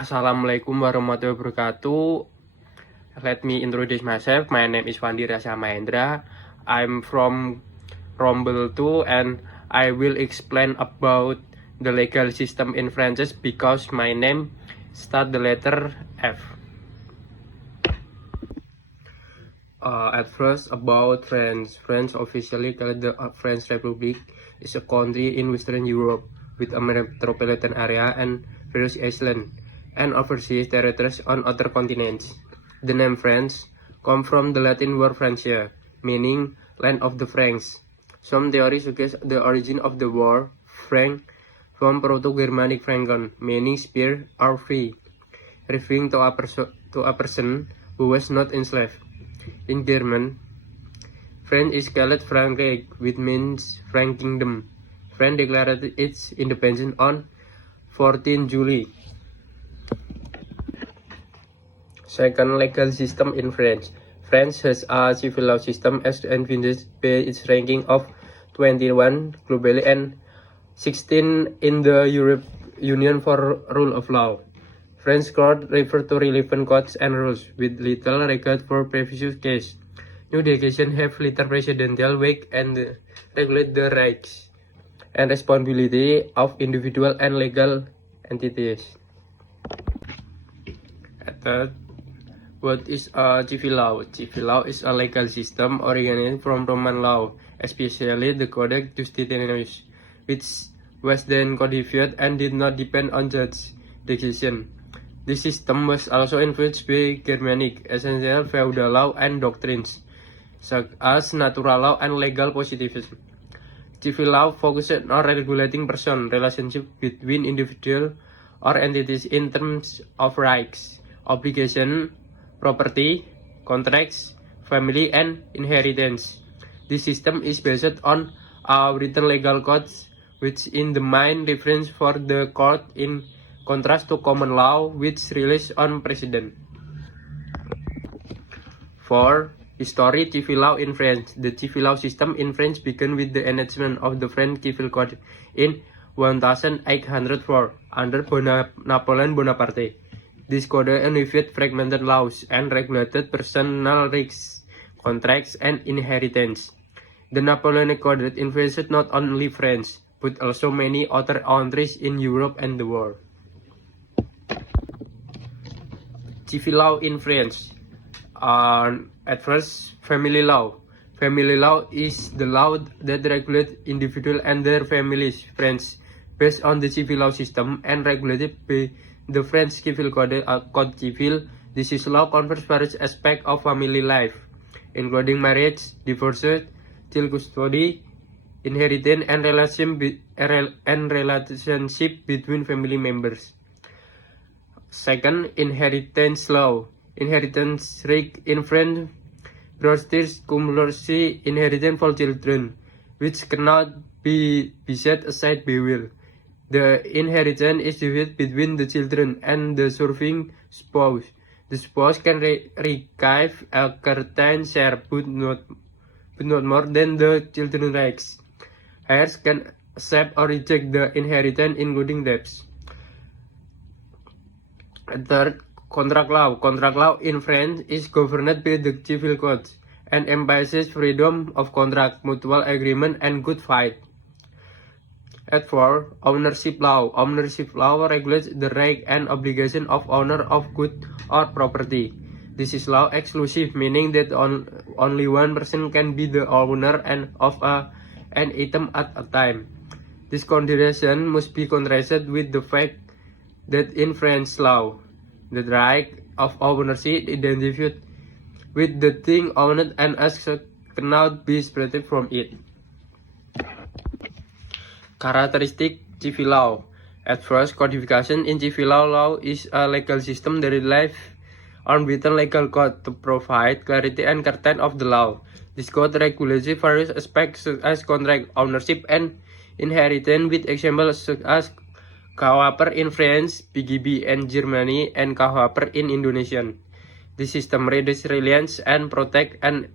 Assalamualaikum warahmatullahi wabarakatuh. Let me introduce myself. My name is Fandi Rasa Mahendra. I'm from Rombel 2 and I will explain about the legal system in France because my name start the letter F. At first, about France. France, officially called the French Republic, is a country in Western Europe with a metropolitan area and various islands and overseas territories on other continents. The name France comes from the Latin word Francia, meaning land of the Franks. Some theories suggest the origin of the word Frank from Proto-Germanic Franken, meaning spear or free, referring to a person who was not enslaved. In German, France is called Frankreich, which means Frank Kingdom. France declared its independence on 14 July. Second, legal system in France. France has a civil law system as evidenced by its ranking of 21 globally and 16 in the European Union for rule of law. French courts refer to relevant codes and rules with little regard for previous case. New legislation have little presidential weight and regulate the rights and responsibility of individual and legal entities. Third, what is a civil law? Civil law is a legal system originated from Roman law, especially the Codex Justinianus, which was then codified and did not depend on judge decision. This system was also influenced by Germanic, essential feudal law and doctrines, such as natural law and legal positivism. Civil law focuses on regulating person relationship between individual or entities in terms of rights, obligation, property, contracts, family, and inheritance. This system is based on a written legal codes, which in the main reference for the court in contrast to common law, which relies on precedent. 4. History civil law in France. The civil law system in France began with the enactment of the French Civil Code in 1804 under Napoleon Bonaparte. This code unified fragmented laws and regulated personal rights, contracts, and inheritance. The Napoleonic Code influenced not only France, but also many other countries in Europe and the world. Civil law in France. At first, family law. Family law is the law that regulates individuals and their families. France, based on the civil law system and regulated by the French Civil Code, Code Civil. This is law covers various aspects of family life, including marriage, divorce, child custody, inheritance, and relationship between family members. Second, inheritance law. Inheritance right in France provides cumulative inheritance for children, which cannot be set aside by will. The inheritance is divided between the children and the surviving spouse. The spouse can receive a certain share, but not more than the children's rights. Heirs can accept or reject the inheritance, including debts. Third, contract law. Contract law in France is governed by the civil code and emphasizes freedom of contract, mutual agreement, and good faith. At 4, ownership law. Ownership law regulates the right and obligation of owner of goods or property. This is law exclusive, meaning that only one person can be the owner of an item at a time. This consideration must be contrasted with the fact that in French law, the right of ownership identified with the thing owned and as cannot be separated from it. Characteristic civil law. At first, codification in civil law is a legal system that relies on written legal code to provide clarity and content of the law. This code regulates various aspects such as contract, ownership, and inheritance, with examples such as KUHP in France, PGB in Germany, and KUHP in Indonesia. This system reduces reliance and protect and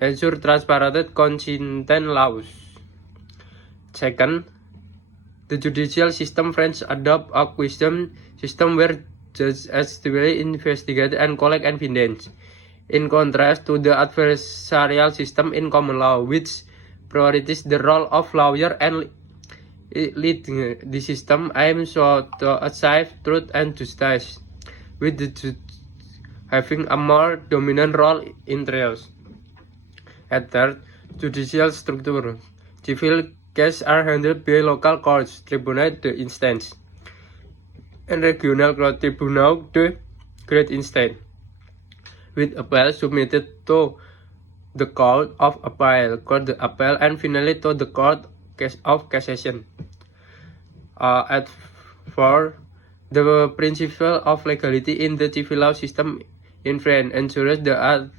ensure transparent consistent laws. Second, the judicial system. France adopt a question system where judge actively investigate and collect evidence. In contrast to the adversarial system in common law, which prioritizes the role of lawyer and leading the system aims to achieve truth and justice, with the judge having a more dominant role in trials. At third, judicial structure. Civil cases are handled by local courts, tribunal de instance, and regional court tribunal de great instance, with appeal submitted to the Court of Appeal, Court de Appeal, and finally to the Court of Cassation. At four, the principle of legality in the civil law system in France ensures that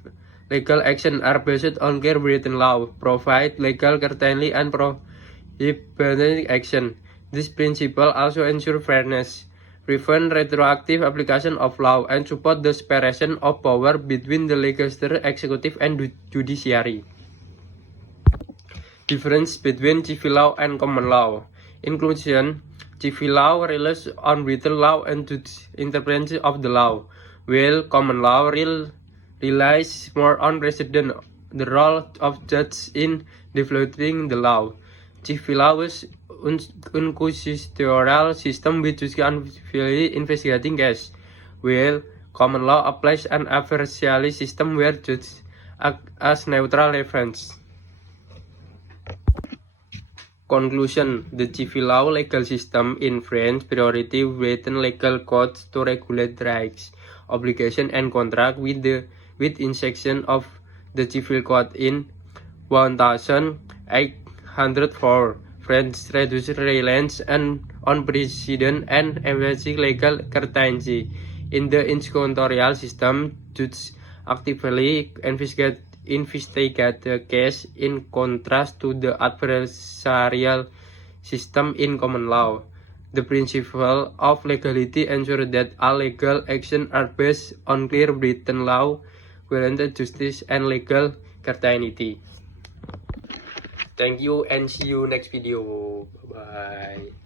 legal actions are based on clear written law, provide legal certainty, and prohibit action. This principle also ensures fairness, prevent retroactive application of law, and support the separation of power between the legislature, executive, and judiciary. Difference between civil law and common law. Inclusion. Civil law relies on written law and interpretation of the law, while common law relies more on precedent, the role of judges in developing the law. Civil law is inquisitorial system which is unfairly investigating cases, while common law applies an adversarial system where judges act as neutral reference. Conclusion. The civil law legal system in France prioritizes written legal codes to regulate rights, obligations, and contracts within section of the Civil Code. In 1804, France reduced reliance on precedent and emphasized legal certainty. In the inquisitorial system, judges actively investigate the case, in contrast to the adversarial system in common law. The principle of legality ensures that all legal actions are based on clear written law, guaranteed justice, and legal certainty. Thank you and see you next video. Bye bye.